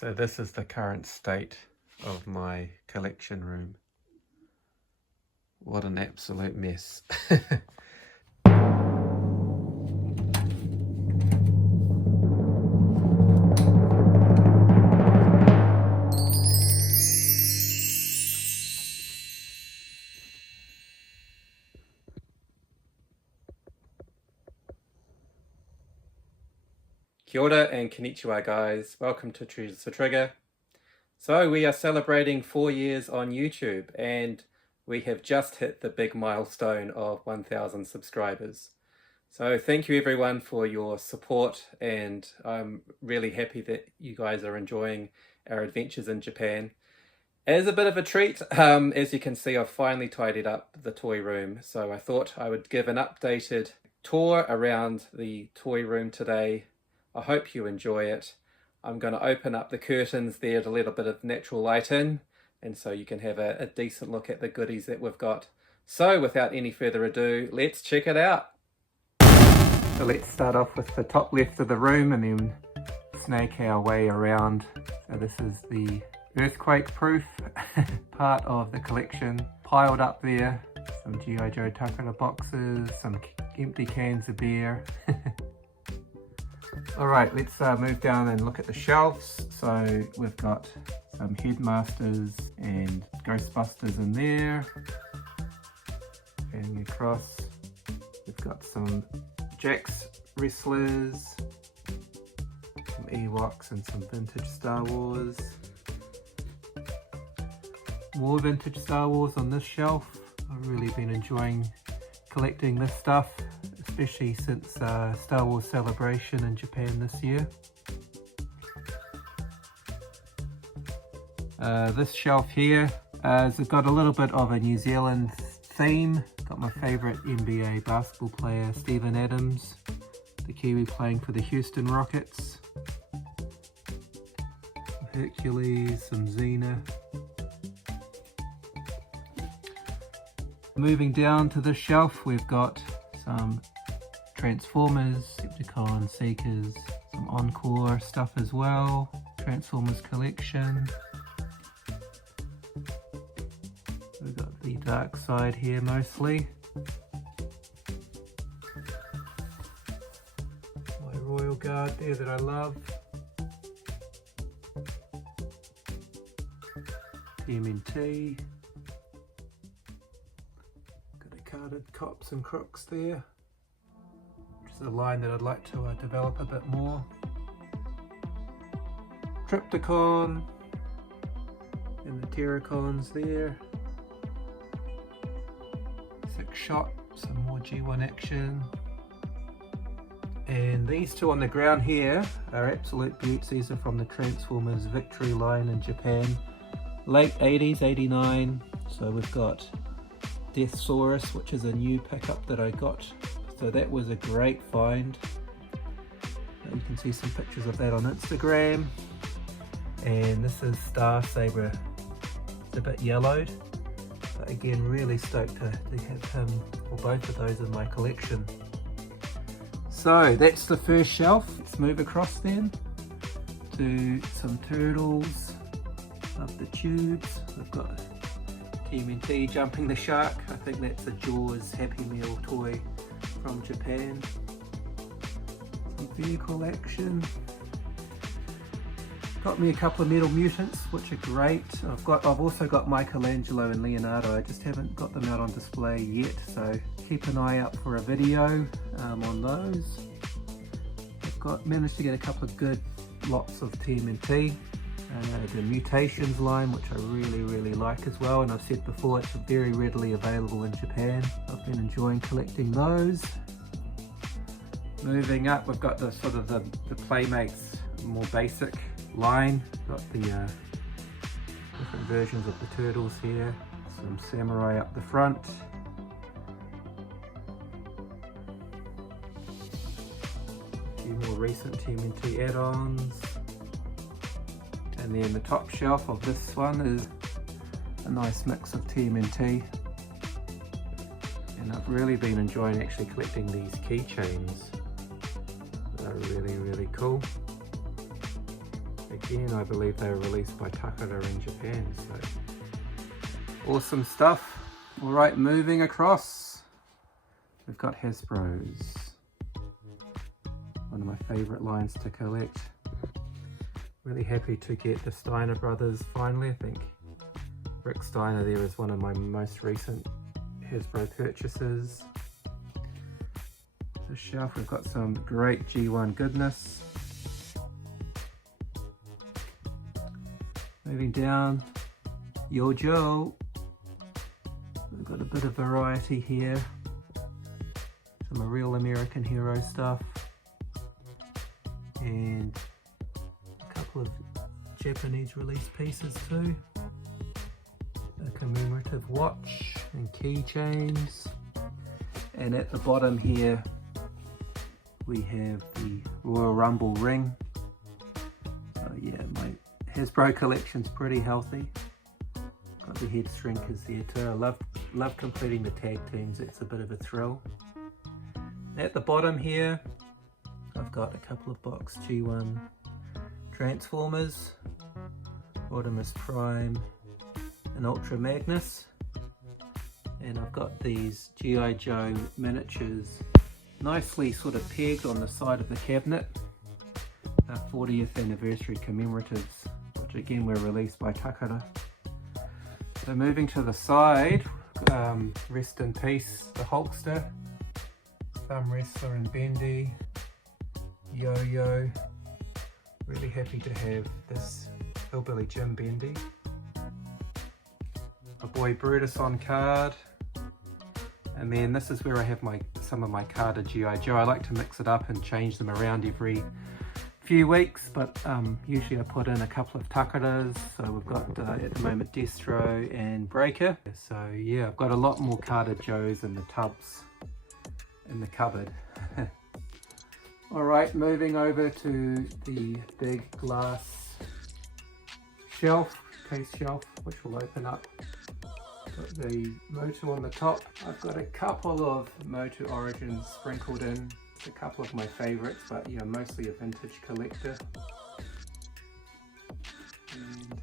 So this is the current state of my collection room. What an absolute mess. Kia ora and konnichiwa guys, welcome to Treasures to Trigger. So we are celebrating 4 years on YouTube and we have just hit the big milestone of 1,000 subscribers. So thank you everyone for your support, and I'm really happy that you guys are enjoying our adventures in Japan. As a bit of a treat, as you can see, I've finally tidied up the toy room, so I thought I would give an updated tour around the toy room today. I hope you enjoy it. I'm going to open up the curtains there to let a bit of natural light in, and so you can have a decent look at the goodies that we've got. So without any further ado, let's check it out. So let's start off with the top left of the room and then snake our way around. So this is the earthquake proof part of the collection. Piled up there, some G.I. Joe Takara boxes, some empty cans of beer. Alright, let's move down and look at the shelves. So we've got some Headmasters and Ghostbusters in there. And across, we've got some Jax wrestlers, some Ewoks and some vintage Star Wars. More vintage Star Wars on this shelf. I've really been enjoying collecting this stuff, especially since Star Wars Celebration in Japan this year. This shelf here has got a little bit of a New Zealand theme. Got my favourite NBA basketball player, Steven Adams, the Kiwi playing for the Houston Rockets. Some Hercules, some Xena. Moving down to this shelf, we've got some Transformers, Decepticon, Seekers, some Encore stuff as well. Transformers collection. We've got the dark side here mostly. My Royal Guard there that I love. TMNT. Got a carded Cops and Crooks there, which is a line that I'd like to develop a bit more. Triptychon and the Terracons there. Shot, some more G1 action. And these two on the ground here are absolute beauts. These are from the Transformers Victory line in Japan. Late 80s, 89. So we've got Deathsaurus, which is a new pickup that I got. So that was a great find. You can see some pictures of that on Instagram. And this is Star Saber. It's a bit yellowed. But again, really stoked to have him or both of those in my collection. So that's the first shelf. Let's move across then to some Turtles. Love the tubes. We've got TMNT Jumping the Shark. I think that's a Jaws Happy Meal toy from Japan. Some vehicle action. Got me a couple of Metal Mutants, which are great. I've also got Michelangelo and Leonardo. I just haven't got them out on display yet, so keep an eye out for a video on those. I've managed to get a couple of good lots of TMNT. The Mutations line, which I really like as well, and I've said before it's very readily available in Japan. I've been enjoying collecting those. Moving up, we've got the sort of the Playmates more basic line. Got the different versions of the Turtles here. Some Samurai up the front. A few more recent TMNT add-ons. And then the top shelf of this one is a nice mix of TMNT. And I've really been enjoying actually collecting these keychains. They're really cool. Again, I believe they were released by Takara in Japan, so awesome stuff. Alright, moving across, we've got Hasbro's. One of my favourite lines to collect. Really happy to get the Steiner brothers finally. I think Rick Steiner there is one of my most recent Hasbro purchases. The shelf, we've got some great G1 goodness. Moving down, Yo Joe. We've got a bit of variety here. Some real American hero stuff. And a couple of Japanese release pieces too. A commemorative watch and keychains. And at the bottom here we have the Royal Rumble ring. So yeah, my Hasbro collection's pretty healthy. Got the head shrinkers there too. I love completing the tag teams, it's a bit of a thrill. At the bottom here I've got a couple of box G1 Transformers, Optimus Prime and Ultra Magnus, and I've got these G.I. Joe miniatures nicely sort of pegged on the side of the cabinet. 40th anniversary commemoratives, which again were released by Takara. So moving to the side, rest in peace the Hulkster, Thumb Wrestler and Bendy, Yo-Yo. Really happy to have this Hillbilly Jim Bendy. My boy Brutus on card. And then this is where I have some of my carded G.I. Joe. I like to mix it up and change them around every few weeks, but usually I put in a couple of Takaras. So we've got at the moment Destro and Breaker. So yeah, I've got a lot more carded Joes in the tubs in the cupboard. Alright, moving over to the big glass shelf, case shelf, which will open up. Got the MOTU on the top. I've got a couple of MOTU Origins sprinkled in. A couple of my favourites, but yeah, mostly a vintage collector. And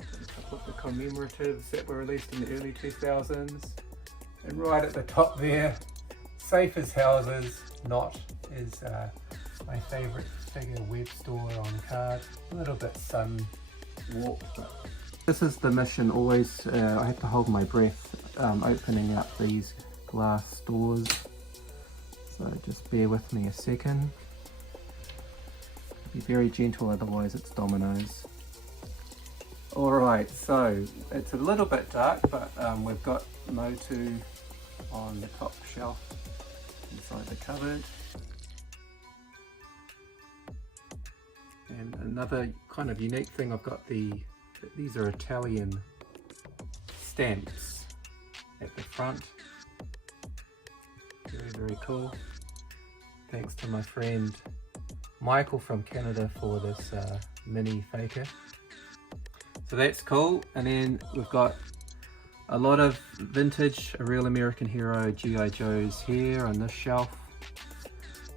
a couple of the commemoratives that were released in the early 2000s. And right at the top there, safe as houses, not, is my favourite figure web store on card. A little bit sun warped, but this is the mission always. I have to hold my breath opening up these glass stores. So just bear with me a second. Be very gentle, otherwise it's dominoes. Alright, so it's a little bit dark, but we've got MOTU on the top shelf inside the cupboard. And another kind of unique thing, I've got these are Italian stamps at the front. Very, very cool. Thanks to my friend Michael from Canada for this mini faker. So that's cool. And then we've got a lot of vintage, a real American hero G.I. Joes here on this shelf.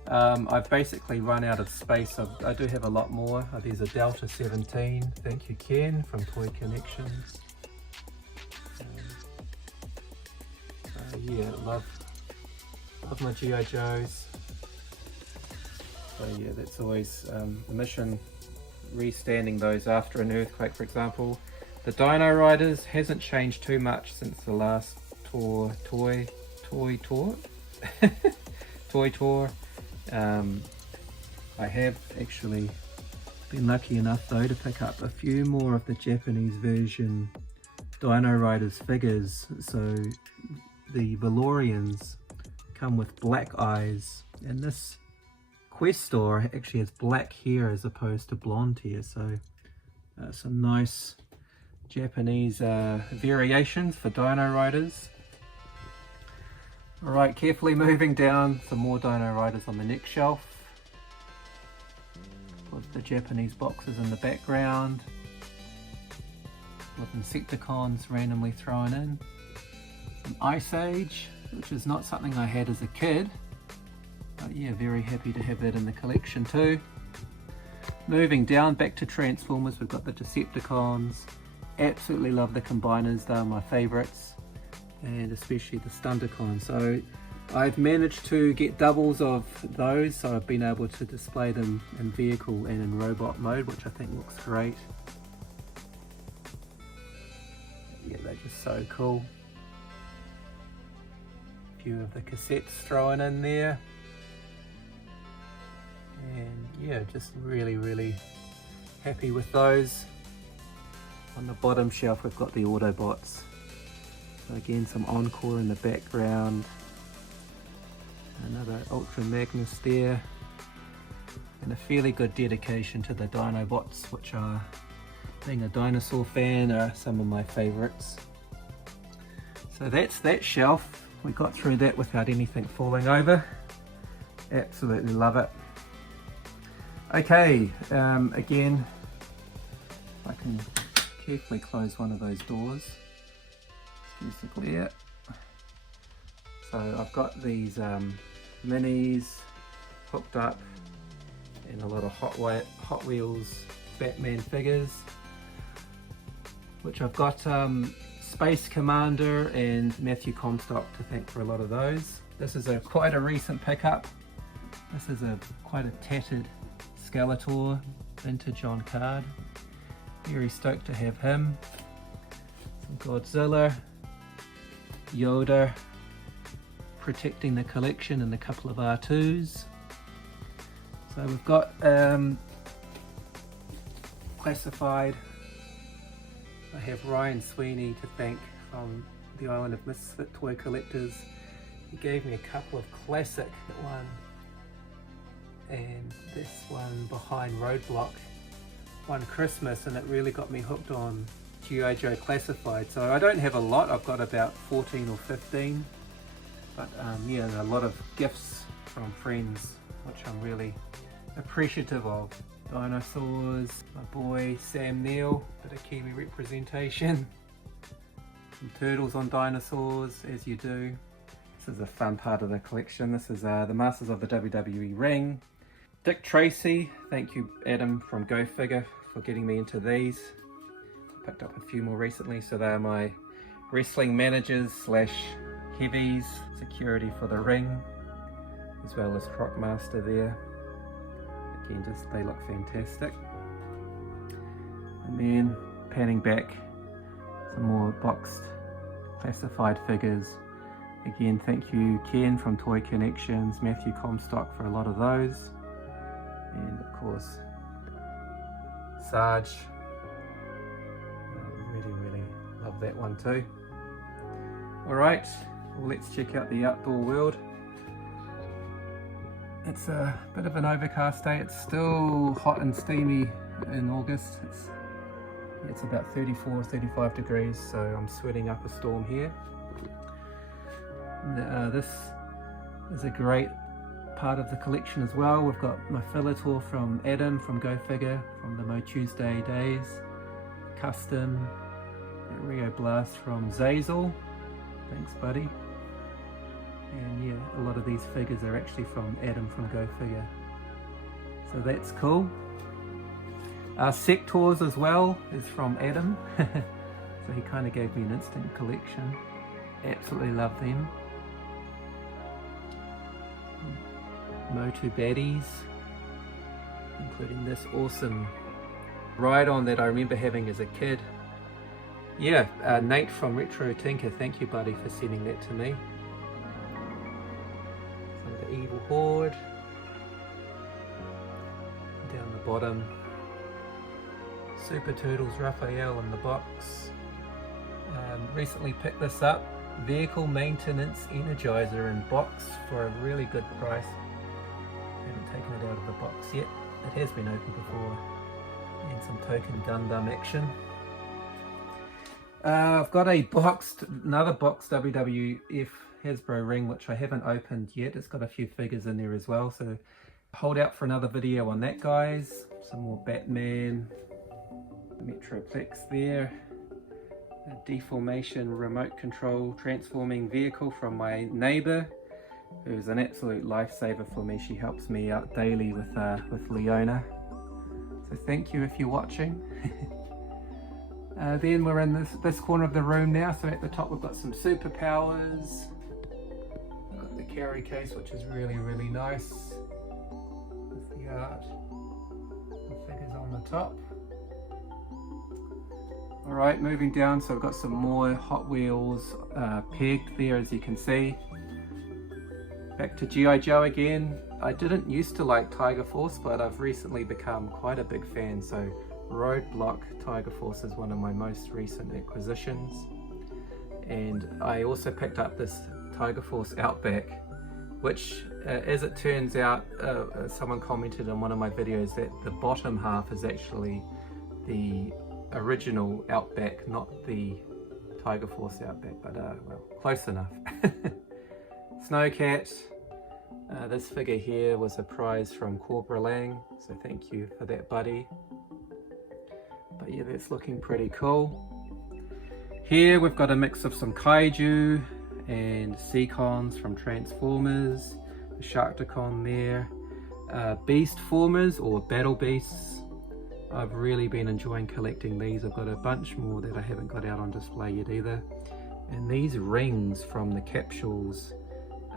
I've basically run out of space. I do have a lot more. There's a Delta 17, thank you Ken from Toy Connections. Yeah, love my G.I. Joes. So yeah, that's always the mission, restanding those after an earthquake, for example. The Dino Riders hasn't changed too much since the last toy tour. I have actually been lucky enough though to pick up a few more of the Japanese version Dino Riders figures. So the Valorians come with black eyes, and this Questor actually has black hair as opposed to blonde hair. So some nice Japanese variations for Dino Riders. Alright, carefully moving down, some more Dino Riders on the next shelf with the Japanese boxes in the background with Insecticons randomly thrown in. Some Ice Age, which is not something I had as a kid, but yeah, very happy to have that in the collection too. moving down back to Transformers, we've got the Decepticons. Absolutely love the combiners, they're my favourites, and especially the Stundercon. So I've managed to get doubles of those, so I've been able to display them in vehicle and in robot mode, which I think looks great. Yeah, they're just so cool. A few of the cassettes thrown in there. And yeah, just really happy with those. On the bottom shelf we've got the Autobots. So again, some Encore in the background. Another Ultra Magnus there. And a fairly good dedication to the Dinobots, which are, being a dinosaur fan, are some of my favourites. So that's that shelf. We got through that without anything falling over. Absolutely love it. Okay, again, I can carefully close one of those doors. Excuse the glare. So I've got these minis hooked up and a lot of Hot Wheels Batman figures, which I've got Space Commander and Matthew Comstock to thank for a lot of those. This is quite a recent pickup. This is quite a tattered Skeletor, vintage on card. Very stoked to have him. Some Godzilla, Yoda, protecting the collection, and a couple of R2s. So we've got classified. I have Ryan Sweeney to thank from the Island of Misfit Toy Collectors. He gave me a couple of classic one and this one behind Roadblock one Christmas, and it really got me hooked on G.I. Joe Classified. So I don't have a lot, I've got about 14 or 15, but yeah, a lot of gifts from friends which I'm really appreciative of. Dinosaurs, my boy Sam Neill, bit of Kiwi representation. Some turtles on dinosaurs, as you do. This is a fun part of the collection. This is the Masters of the WWE ring. Dick Tracy, thank you Adam from Go Figure for getting me into these. Picked up a few more recently, so they are my wrestling managers / heavies, security for the ring, as well as Crockmaster there. Again, just they look fantastic. And then panning back, some more boxed classified figures. Again, thank you Ken from Toy Connections, Matthew Comstock for a lot of those, and of course Sarge. Really love that one too. Alright, well, let's check out the outdoor world. It's a bit of an overcast day. It's still hot and steamy in August. It's about 34-35 degrees, so I'm sweating up a storm here. This is a great part of the collection as well. We've got my Filator from Adam from Go Figure from the MOTU days. Custom Rio Blast from Zazel. Thanks buddy. And yeah, a lot of these figures are actually from Adam from Go Figure. So that's cool. Sectors as well is from Adam. So he kind of gave me an instant collection. Absolutely love them. MOTU baddies, including this awesome ride-on that I remember having as a kid. Yeah, Nate from Retro Tinker, thank you buddy for sending that to me. Some of the Evil Horde. Down the bottom, Super Turtles Raphael in the box. Recently picked this up, Vehicle Maintenance Energizer in box for a really good price. Haven't taken it out of the box yet. It has been opened before. And some token Gundam action. I've got another boxed WWF Hasbro ring which I haven't opened yet. It's got a few figures in there as well, so hold out for another video on that guys. Some more Batman, Metroplex there, a deformation remote control transforming vehicle from my neighbour, who's an absolute lifesaver for me. She helps me out daily with Leona. so thank you if you're watching. Then we're in this corner of the room now, so at the top we've got some superpowers. We've got the carry case, which is really nice, with the art and figures on the top. Alright, moving down, so we've got some more Hot Wheels pegged there, as you can see. Back to G.I. Joe again. I didn't used to like Tiger Force, but I've recently become quite a big fan, so Roadblock Tiger Force is one of my most recent acquisitions. And I also picked up this Tiger Force Outback, which as it turns out, someone commented on one of my videos that the bottom half is actually the original Outback, not the Tiger Force Outback, but well, close enough. Snowcat. This figure here was a prize from Cobra Lang, so thank you for that, buddy. But yeah, that's looking pretty cool. Here we've got a mix of some Kaiju and Seacons from Transformers, the Sharkticon there, Beast Formers or Battle Beasts. I've really been enjoying collecting these. I've got a bunch more that I haven't got out on display yet either. And these rings from the capsules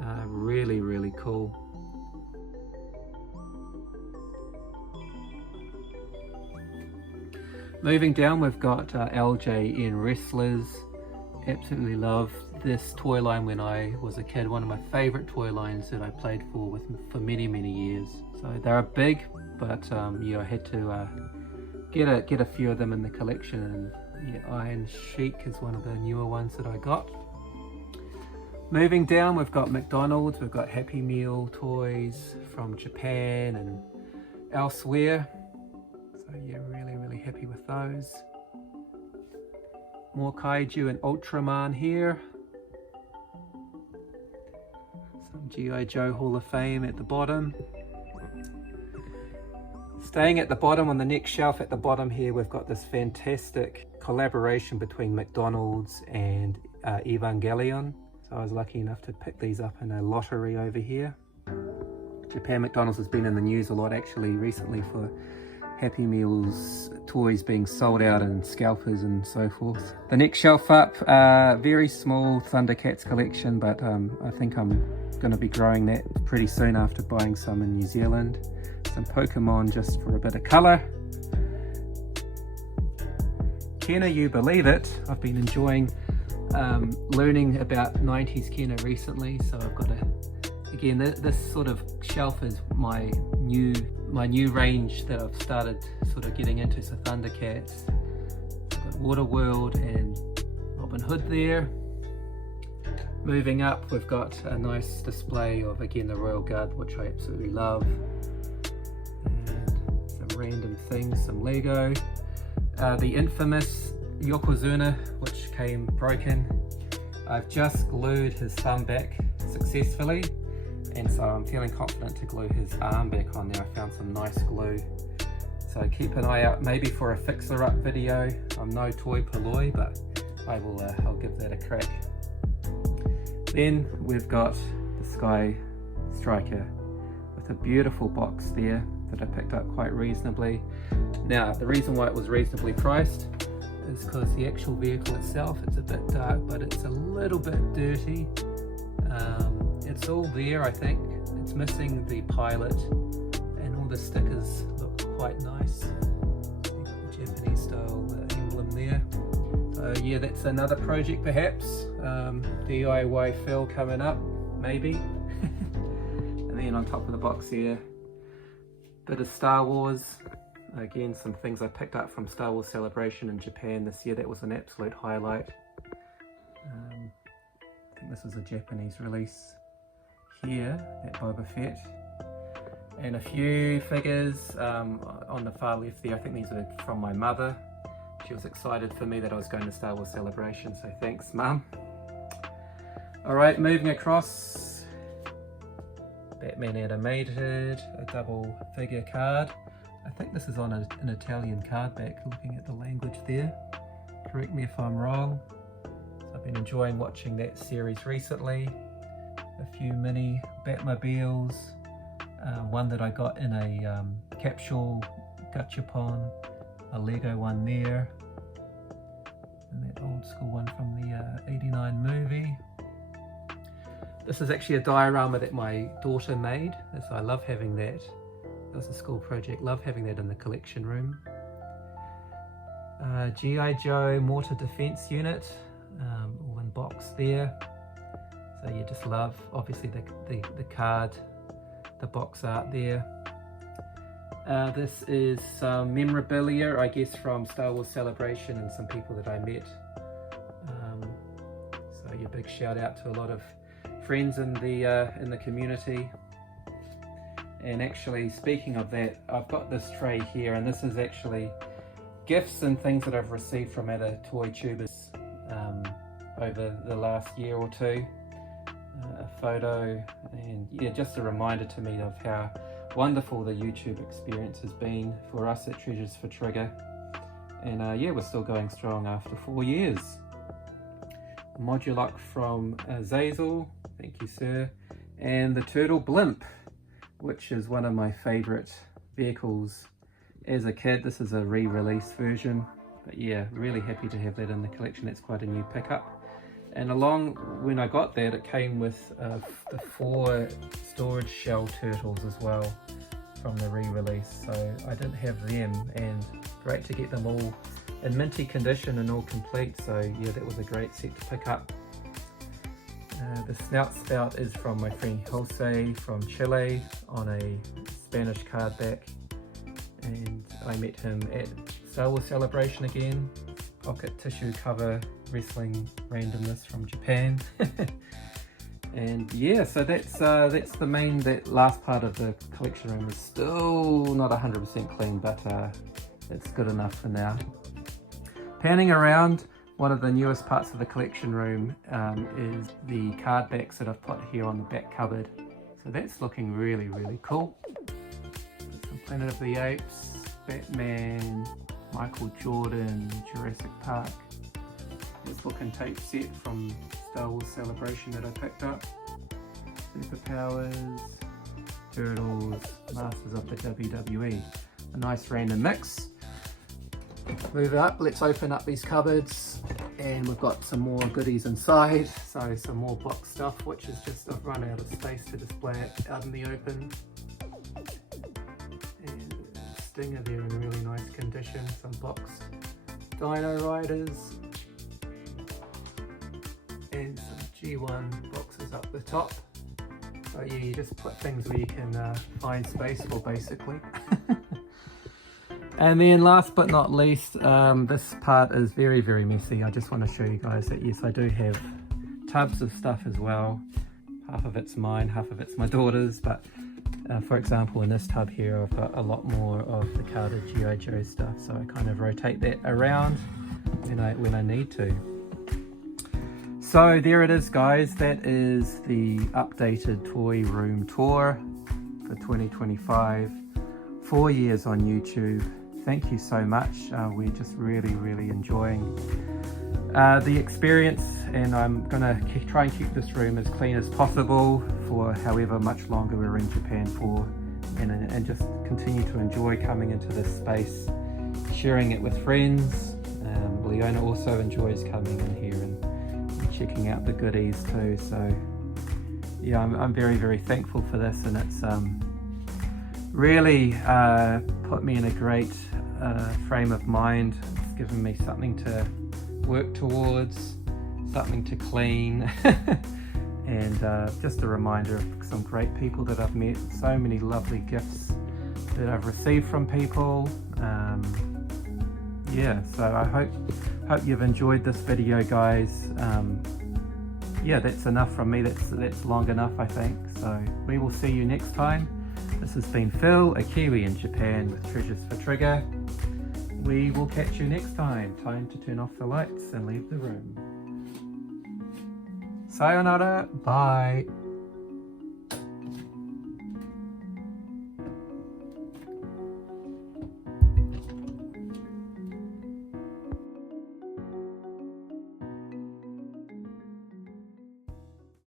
are really cool. Moving down, we've got LJN Wrestlers. Absolutely love this toy line when I was a kid. One of my favorite toy lines that I played for many years. So they're big, but yeah, I had to get a few of them in the collection. And yeah, Iron Sheik is one of the newer ones that I got. Moving down, we've got McDonald's. We've got Happy Meal toys from Japan and elsewhere. So yeah, really happy with those. More Kaiju and Ultraman here. Some G.I. Joe Hall of Fame at the bottom. Staying at the bottom, on the next shelf at the bottom here, we've got this fantastic collaboration between McDonald's and Evangelion. So I was lucky enough to pick these up in a lottery over here. Japan McDonald's has been in the news a lot actually recently for Happy Meals toys being sold out and scalpers and so forth. The next shelf up, very small Thundercats collection, but I think I'm going to be growing that pretty soon after buying some in New Zealand. Some Pokemon just for a bit of colour. Kenner, you believe it, I've been enjoying learning about 90s Kenner recently, so I've got again, this sort of shelf is my new range that I've started sort of getting into. So Thundercats, I've got Waterworld and Robin Hood there. Moving up, we've got a nice display of, again, the Royal Guard, which I absolutely love. And some random things, some Lego. The infamous Yokozuna, which came broken. I've just glued his thumb back successfully, and so I'm feeling confident to glue his arm back on there. I found some nice glue, so keep an eye out maybe for a fixer-up video. I'm no toy polloi, but I'll give that a crack. Then we've got the Sky Striker with a beautiful box there that I picked up quite reasonably. Now, the reason why it was reasonably priced is because the actual vehicle itself, it's a bit dark, but it's a little bit dirty. It's all there, I think. It's missing the pilot, and all the stickers look quite nice. You've got the Japanese style emblem there. So yeah, that's another project perhaps. DIY fill coming up, maybe. And then on top of the box here, bit of Star Wars. Again, some things I picked up from Star Wars Celebration in Japan this year. That was an absolute highlight. I think this was a Japanese release here, that Boba Fett. And a few figures on the far left there. I think these are from my mother. She was excited for me that I was going to Star Wars Celebration, so thanks, Mum. Alright, moving across. Batman Animated, a double figure card. I think this is on an Italian card back, looking at the language there. Correct me if I'm wrong. So I've been enjoying watching that series recently. A few mini Batmobiles. One that I got in a capsule gachapon, a Lego one there, and that old school one from the 89 movie. This is actually a diorama that my daughter made, so I love having that. It was a school project, love having that in the collection room. G.I. Joe Mortar Defense Unit, all in box there. So you just love, obviously, the card, the box art there. This is some memorabilia, I guess, from Star Wars Celebration and some people that I met. So a big shout out to a lot of friends in the community. And actually, speaking of that, I've got this tray here, and this is actually gifts and things that I've received from other toy tubers over the last year or two. A photo, and yeah, just a reminder to me of how wonderful the YouTube experience has been for us at Treasures for Trigger. And yeah, we're still going strong after 4 years. A Modulock from Zazel, thank you sir. And the Turtle Blimp, which is one of my favorite vehicles as a kid. This is a re-release version, but yeah, really happy to have that in the collection. It's quite a new pickup. And along, when I got that, it came with the 4 storage shell turtles as well from the re-release. So I didn't have them, and great to get them all in minty condition and all complete. So yeah, that was a great set to pick up. The snout spout is from my friend Jose from Chile on a Spanish card back, and I met him at Star Wars Celebration again. Pocket tissue cover wrestling randomness from Japan. And yeah, so that's the main, that last part of the collection room is still not 100% clean, but it's good enough for now. Panning around, one of the newest parts of the collection room is the card backs that I've put here on the back cupboard. So that's looking really, really cool. Some Planet of the Apes, Batman, Michael Jordan, Jurassic Park. This book and tape set from Star Wars Celebration that I picked up. Superpowers, Turtles, Masters of the WWE. A nice random mix. Move it up, let's open up these cupboards, and we've got some more goodies inside. So some more box stuff, which is just, I've run out of space to display it out in the open. And Stinger there in really nice condition, some boxed Dino Riders, and some G1 boxes up the top. So yeah, you just put things where you can find space for, basically. And then last but not least, this part is very, very messy. I just want to show you guys that yes, I do have tubs of stuff as well. Half of it's mine, half of it's my daughter's, but for example, in this tub here, I've got a lot more of the carded G.I. Joe stuff, so I kind of rotate that around when I need to. So there it is, guys. That is the updated toy room tour for 2025. 4 years on YouTube. Thank you so much. We're just really, really enjoying the experience, and I'm gonna try and keep this room as clean as possible for however much longer we're in Japan for, and just continue to enjoy coming into this space, sharing it with friends. Leona also enjoys coming in here and checking out the goodies too. So yeah, I'm very, very thankful for this, and it's really put me in a great frame of mind. It's given me something to work towards, something to clean, and just a reminder of some great people that I've met, so many lovely gifts that I've received from people. Yeah, so I hope you've enjoyed this video, guys. Yeah, that's enough from me. That's long enough, I think. So we will see you next time. This has been Phil, a Kiwi in Japan with Treasures for Trigger. We will catch you next time. Time to turn off the lights and leave the room. Sayonara. Bye.